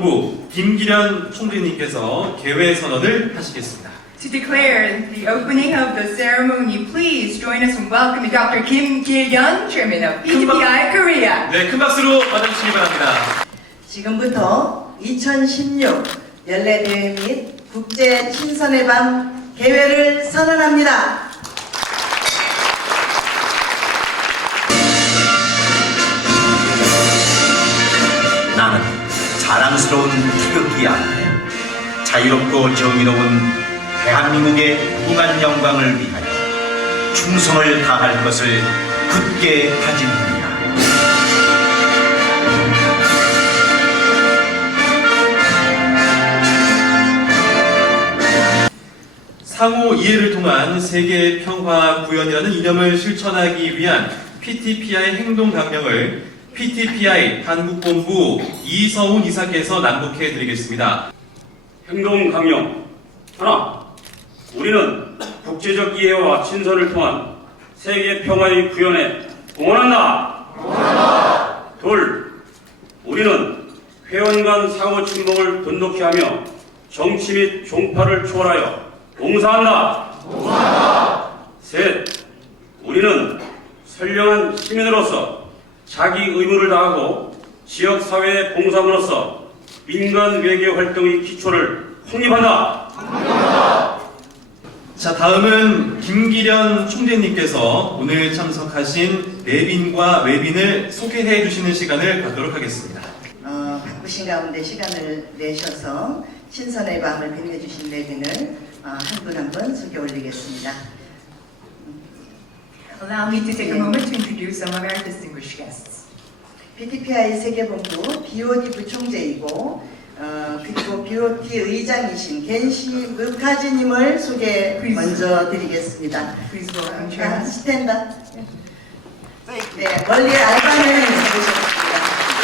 후보 김기련 총리님께서 개회 선언을 하시겠습니다. To declare the opening of the ceremony, please join us in welcoming Dr. Kim Ki-yeon, Chairman of PTPI Korea. 네, 큰 박수로 맞아주시기 바랍니다. 지금부터 2016 연례대회 및 국제 친선의 밤 개회를 선언합니다. 자랑스러운 태극기 아래 자유롭고 정의로운 대한민국의 무궁한 영광을 위하여 충성을 다할 것을 굳게 다짐합니다. 상호 이해를 통한 세계 평화 구현이라는 이념을 실천하기 위한 PTPI 행동 강령을 PTPI 한국본부 이성훈 이사께서 낭독해 드리겠습니다. 행동 강령 하나 우리는 국제적 이해와 친선을 통한 세계 평화의 구현에 공헌한다. 둘 우리는 회원 간 상호 친목을 돈독히 하며 정치 및 종파를 초월하여 봉사한다. 셋 우리는 선량한 시민으로서 자기 의무를 다하고 지역 사회의 봉사원으로서 민간 외교 활동의 기초를 확립한다. 자, 다음은 김기련 총재님께서 오늘 참석하신 내빈과 외빈을 소개해 주시는 시간을 갖도록 하겠습니다. 어, 바쁘신 가운데 시간을 내셔서 신선의 밤을 빛내주신 내빈을 한분한분 소개 올리겠습니다. Allow me to take a moment to introduce some of our distinguished guests. PTPI 세계본부 BOD 부총재이고 어, 그리고 BOT 의장이신 겐시 무카지님을 소개 Please. 먼저 드리겠습니다. Please welcome 아, Chairman. 스탠다. 네, 멀리 알바는 모셨습니다.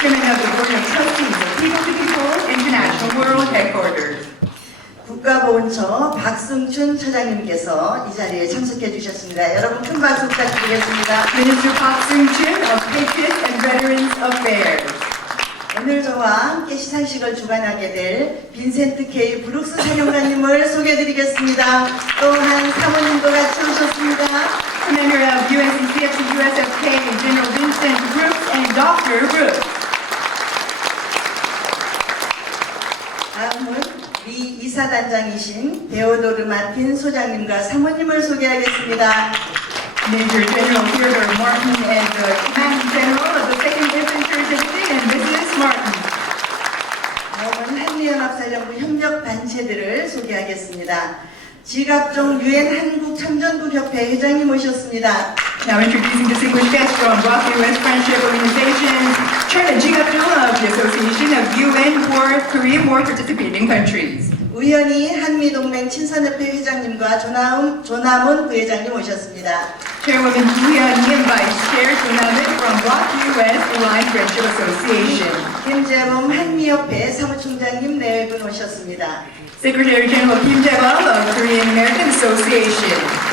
Chairman of the Board of Trustees of People to People International World Headquarters. 국가보훈처 박승춘 처장님께서 이 자리에 참석해 주셨습니다. 여러분 큰 박수 부탁드리겠습니다. Minister Park Seung-chun of Patriots and Veterans Affairs. 오늘 저와 함께 시상식을 주관하게 될 빈센트 K 브룩스 사령관님을 소개해 드리겠습니다. 또한 사모님도 같이 오셨습니다. Commander of UNCCFC USFK, General Vincent Brooks and Dr. Brooks. 다음은 미 이사단장이신 데오도르 마틴 소장님과 사모님을 소개하겠습니다. Major General Theodore Martin and the Commanding General of the 2nd Infantry Division and Mrs. Martin. 다음은 한미연합사령부 협력 단체들을 소개하겠습니다. 지갑종 유엔 한국 참전국 협회 회장님 모셨습니다. Now introducing distinguished guests from Rock U.S. Friendship Organization, Chairman Ji Gap of the Association of UN for War Participating Countries. 우연히 한미동맹 친선협회 회장님과 조남, 조남훈 부회장님 모셨습니다. Chairwoman Kim Hyun Vice Chair Tournament from Rock U.S. Allied Friendship Association. 김재범 한미협회 사무총장님 네분 오셨습니다. Secretary General Kim Jae-bum of Korean American Association.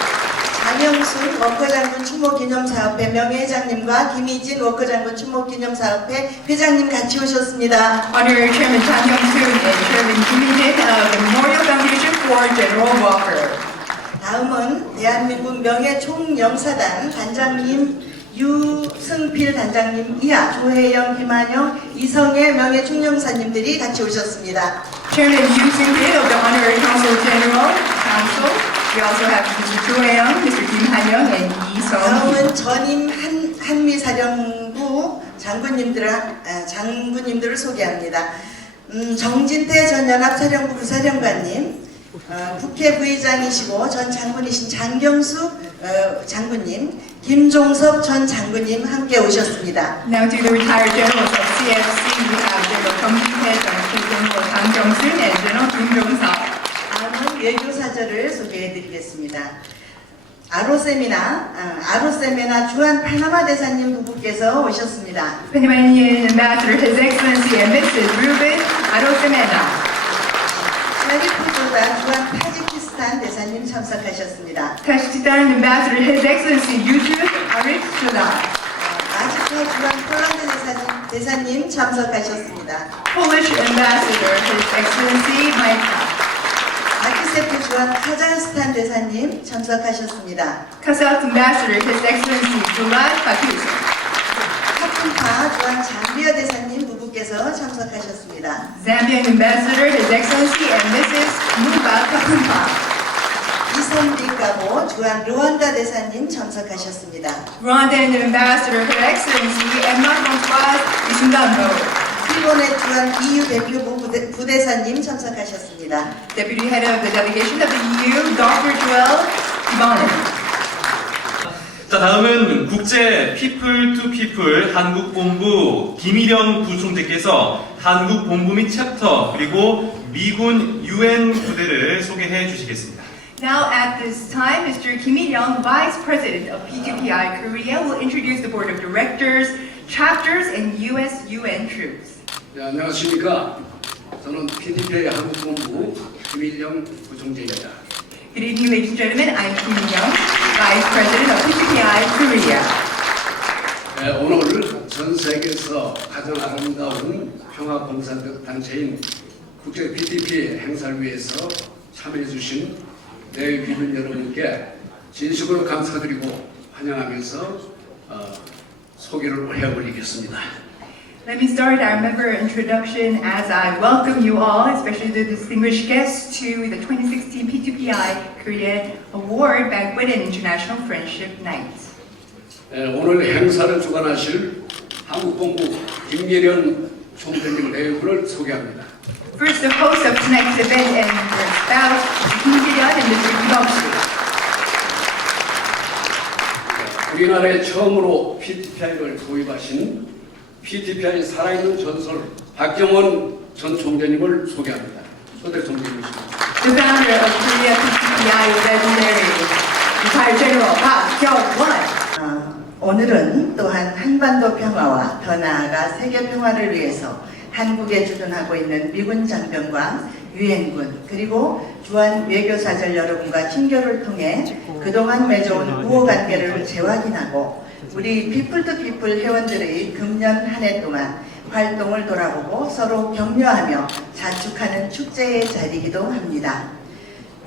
장영순 워커장군 추모기념사업회 명예회장님과 김희진 워커장군 추모기념사업회 회장님 같이 오셨습니다. Honorary Chairman Chang Hyung-soon and Chairman Kim Hee-jin of the Memorial Foundation for General Walker. 다음은 대한민국 명예총영사단 단장님 유승필 단장님 이하 조혜영 김한영 이성의 명예총영사님들이 같이 오셨습니다. Chairman Yu Seung-pil of the Honorary Council General Council. We also have Mr. Hae-young, Mr. Kim Han-young, and Lee Sung-hee. 다음은 전임 한, 한미 사령부 장군님들, 아, 장군님들을 소개합니다. 음, 정진태 전 연합사령부 부사령관님, 어, 국회 부의장이시고 전 장군이신 장경수 어, 장군님, 김종섭 전 장군님 함께 오셨습니다. Now to the retired generals of CFC, we have General Kang Ki-tae, General Kang Jong-sun, and General Kim Jong-seok. 다음은 외교사절을 소개해 드리겠습니다. 아로세미나, 아, 아로세미나 주한 파나마 대사님 부부께서 오셨습니다. Panamanian Ambassador His Excellency and Mrs. Ruben Arosemena. 샤리프조다 주한 타지키스탄 대사님 참석하셨습니다. Tajikistan Ambassador His Excellency Yusuf Arif Sula. 아지카 주한 폴란드 대사님 대사님 참석하셨습니다. Polish Ambassador, His Excellency Mike 주한 카자흐스탄 대사님 참석하셨습니다. Kazakh Ambassador, His Excellency Bulat Bakis. 카푼파 주한 잠비아 대사님 부부께서 참석하셨습니다. Zambian Ambassador, His Excellency and Mrs. Muba Kakumpa. 이선비가보 주한 르완다 대사님 참석하셨습니다. Rwandan Ambassador, Her Excellency Emma Françoise Isungano. 일본의 주한 EU 대표부 부대, 부대사님 참석하셨습니다. Deputy Head of the Delegation of the EU, Dr. Joel Ivanin. 자, 다음은 국제 피플 투 피플 한국 본부 김일영 부총재께서 한국 본부 및 챕터 그리고 미군 UN 부대를 소개해 주시겠습니다. Now at this time, Mr. Kim Il-young, Vice President of P2PI Korea, will introduce the Board of Directors, chapters, and U.S. UN troops. 네, 안녕하십니까. 저는 PDP의 한국본부 김일영 부총재입니다. Good evening, ladies and gentlemen. I'm Kim Il-young, Vice President of P2PI Korea. 네, 오늘 전 세계에서 가장 아름다운 평화 봉사적 단체인 국제 PDP 행사를 위해서 참여해 주신 내 귀빈 여러분께 진심으로 감사드리고 환영하면서 어, 소개를 해드리겠습니다. Let me start our member introduction as I welcome you all, especially the distinguished guests, to the 2016 P2PI Korea Award Banquet and International Friendship Night. 네, 오늘 행사를 주관하실 한국본부 김계련 총재님 내부를 소개합니다. First, the host of tonight's event and their spouse, Kim Ki-yeon and Mr. Kim Bok-soo. 우리나라에 처음으로 PTPI를 도입하신 PTPI 살아있는 전설 박경원 전 총재님을 소개합니다. 초대 총재님이십니다. The founder of Korea P2PI legendary retired General Park Kyung-won. 아, 오늘은 또한 한반도 평화와 더 나아가 세계 평화를 위해서 한국에 주둔하고 있는 미군 장병과 유엔군 그리고 주한 외교사절 여러분과 친교를 통해 그동안 맺어온 우호 관계를 재확인하고 우리 피플 투 피플 회원들의 금년 한 해 동안 활동을 돌아보고 서로 격려하며 자축하는 축제의 자리이기도 합니다.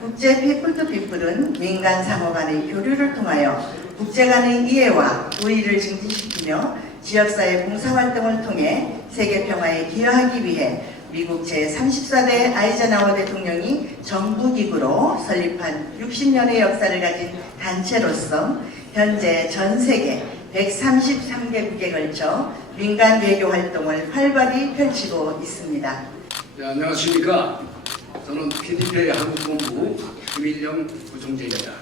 국제 피플 투 피플은 민간 상호 간의 교류를 통하여 국제 간의 이해와 우위를 증진시키며 지역사회 봉사활동을 통해 세계 평화에 기여하기 위해 미국 제34대 아이젠하워 대통령이 정부기구로 설립한 60년의 역사를 가진 단체로서 현재 전 세계 133개국에 걸쳐 민간 외교 활동을 활발히 펼치고 있습니다. 네, 안녕하십니까. 저는 PTP의 한국본부 김일영 부총재입니다.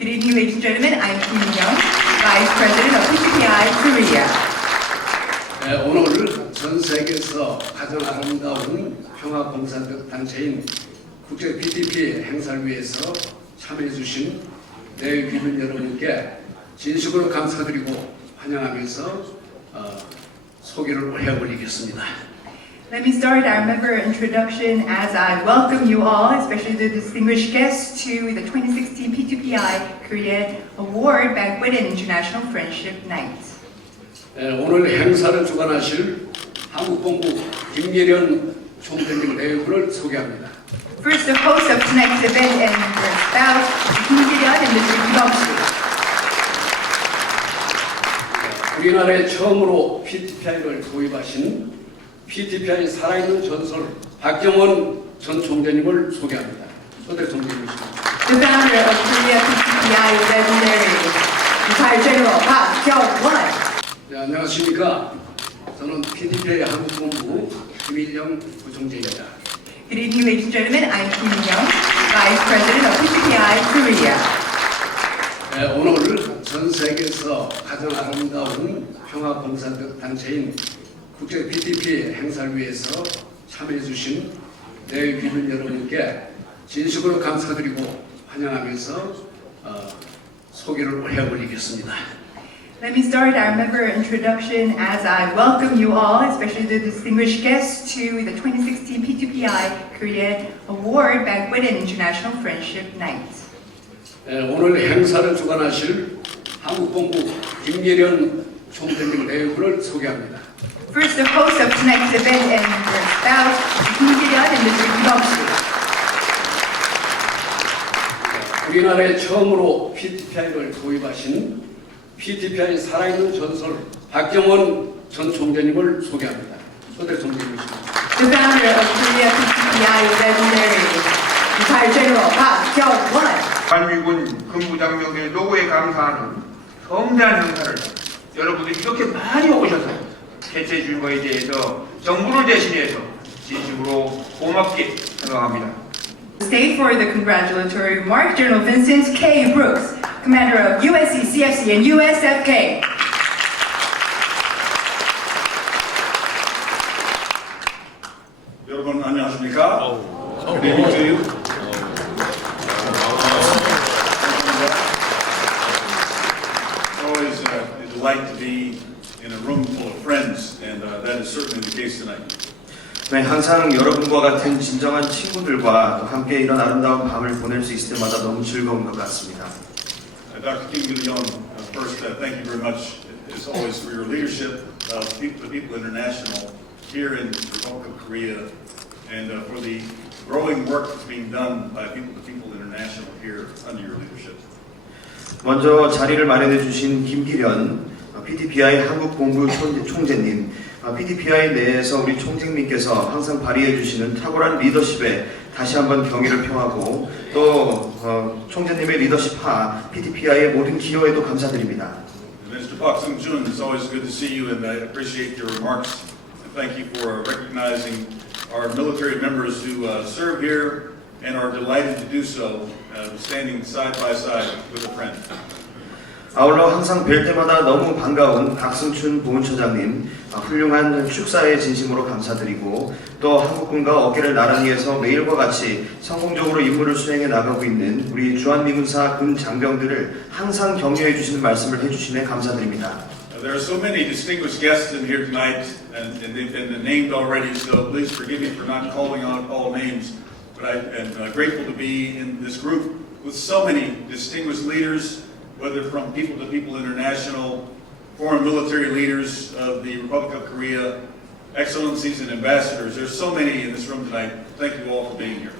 Good evening, ladies and gentlemen. I'm Kim Il-young, Vice President of P2PI Korea. 네, 오늘 전 세계에서 가장 아름다운 평화봉사적 단체인 국제 PTP 행사를 위해서 참여해 주신 내 귀빈 여러분께 진심으로 감사드리고 환영하면서 어, 소개를 해드리겠습니다. Let me start our member introduction as I welcome you all, especially the distinguished guests, to the 2016 P2PI Korea Award Banquet and International Friendship Night. 네, 오늘 행사를 주관하실 한국본부 김계련 총재님 내부를 소개합니다. First, the host of tonight's event and their spouse, Kim Ki-yeon and Mr. Kim Bok-soo. 우리나라에 처음으로 PTPI를 도입하신 PTPI 살아있는 전설 박경원 전 총재님을 소개합니다. 초대 총재님이십니다. The founder of Korea P2PI legendary retired General Park Kyung-won. 네, 안녕하십니까. 저는 PTPI 한국본부 김일영 부총재입니다. Good evening, ladies and gentlemen. I'm Kim Il-young, Vice President of P2PI Korea. 네, 오늘 전 세계에서 가장 아름다운 평화봉사적 단체인 국제 PTP 행사를 위해서 참여해 주신 내 귀빈 여러분께 진심으로 감사드리고 환영하면서 어, 소개를 해드리겠습니다. Let me start our member introduction as I welcome you all, especially the distinguished guests, to the 2016 P2PI Korea Award Banquet and International Friendship Night. 네, 오늘 행사를 주관하실 한국본부 김계련 총재님 내부를 소개합니다. First, the host of tonight's event and their spouse, Ki-ryun and Mr. Kim Bok-soo. 우리나라에 처음으로 PTPI를 도입하신 PTPI 살아있는 전설 박경원 전 총재님을 소개합니다. 초대 총재님이십니다. The founder of Korea PTPI, legendary retired General Park Kyung-won. 한미군 근무장병의 노고에 감사하는 성대한 행사를 여러분들이 이렇게 많이 오셔서 개최해 주는 것에 대해서 정부를 대신해서 진심으로 고맙게 생각합니다. Stay for the congratulatory remark, General Vincent K. Brooks, commander of USC, CFC, and USFK. 여러분 안녕하십니까? Good evening to you. It's always uh, a delight to be in a room full of friends, and uh, that is certainly the case tonight. 네, 항상 여러분과 같은 진정한 친구들과 또 함께 이런 아름다운 밤을 보낼 수 있을 때마다 너무 즐거운 것 같습니다. Uh, Dr. Kim uh, first, uh, thank you very much, as always, for your leadership of People to People International here in the Republic of Korea, and uh, for the growing work that's being done by People to People International here under your leadership. 먼저 자리를 마련해 주신 김기련 어, PDPI 한국 본부 총- 총재님, 어, PDPI 내에서 우리 총재님께서 항상 발휘해 주시는 탁월한 리더십에 다시 한번 경의를 표하고 또 어, 총재님의 리더십 하 PDPI의 모든 기여에도 감사드립니다. Mr. Park Sung-jun, it's always good to see you, and I appreciate your remarks. And thank you for recognizing our military members who uh, serve here and are delighted to do so, uh, standing side by side with a friend. 아울러 항상 뵐 때마다 너무 반가운 박승춘 보훈처장님 아, 훌륭한 축사에 진심으로 감사드리고 또 한국군과 어깨를 나란히 해서 매일과 같이 성공적으로 임무를 수행해 나가고 있는 우리 주한미군사 군 장병들을 항상 격려해 주시는 말씀을 해주시네 감사드립니다. Uh, There are so many distinguished guests in here tonight, and and they've been named already, so please forgive me for not calling out all names. But I am uh, grateful to be in this group with so many distinguished leaders, whether from People to People International, foreign military leaders of the Republic of Korea, excellencies and ambassadors. There's so many in this room tonight. Thank you all for being here.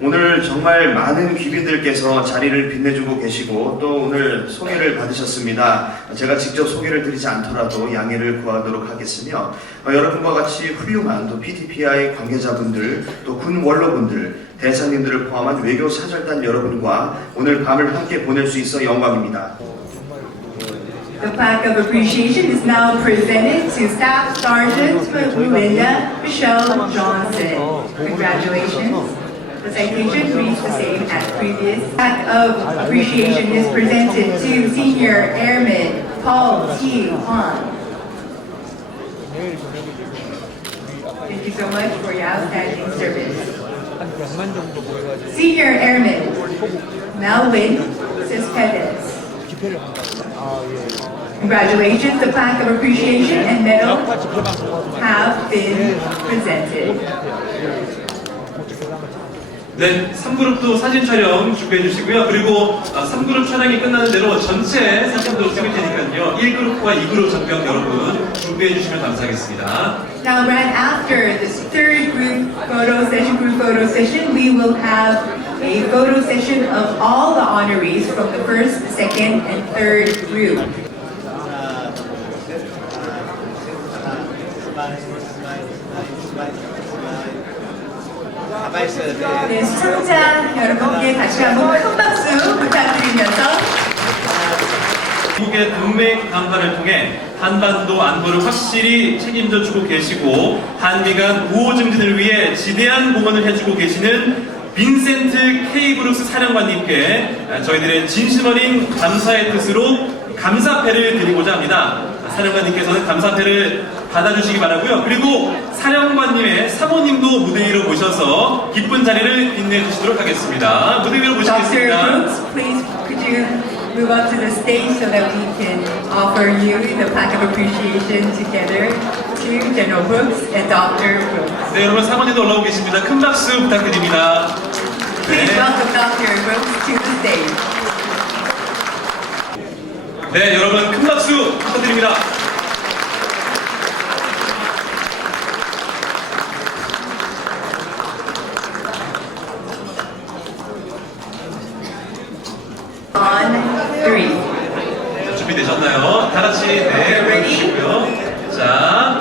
오늘 정말 많은 귀빈들께서 자리를 빛내주고 계시고 또 오늘 소개를 받으셨습니다. 제가 직접 소개를 드리지 않더라도 양해를 구하도록 하겠으며 어, 여러분과 같이 훌륭한 또 PTPI 관계자분들 또 군 원로분들 대사님들을 포함한 외교 사절단 여러분과 오늘 밤을 함께 보낼 수 있어 영광입니다. The plaque of appreciation is now presented to Staff Sergeant Melinda Michelle Johnson. Congratulations. The citation reads the same as previous. Plaque of appreciation is presented to Senior Airman Paul T. Hwan. Thank you so much for your outstanding service. Senior airman Melvin Cispedes. Congratulations, the plaque of appreciation and medal have been presented. 네, 3그룹도 사진 촬영 준비해 주시고요. 그리고 3그룹 촬영이 끝나는 대로 전체 사진도 찍을 테니까요. 1그룹과 2그룹 전병 여러분 준비해 주시면 감사하겠습니다. Now, right after this third group photo session, group photo session, we will have a photo session of all the honorees from the first, second, and third group. 네, 시청자 여러분께 다시 한번 큰 박수 부탁드리면서 미국의 동맹 강화를 통해 한반도 안보를 확실히 책임져 주고 계시고 한미 간 우호 증진을 위해 지대한 공헌을 해주고 계시는 빈센트 K 브룩스 사령관님께 저희들의 진심 어린 감사의 뜻으로 감사패를 드리고자 합니다. 사령관님께서는 감사패를 받아주시기 바라고요. 그리고 사령관님의 사모님도 무대 위로 모셔서 기쁜 자리를 빛내주시도록 하겠습니다. 무대 위로 Dr. 모시겠습니다. Brooks, please could you move up to the stage so that we can offer you the plaque of appreciation together to General Brooks and Dr. Brooks. 네, 여러분 사모님도 올라오고 계십니다. 큰 박수 부탁드립니다. Please 네. welcome Dr. Brooks to the stage. 네, 여러분 큰 박수 부탁드립니다. 3. 준비되셨나요? 다 같이 네, 외치시고요. 자,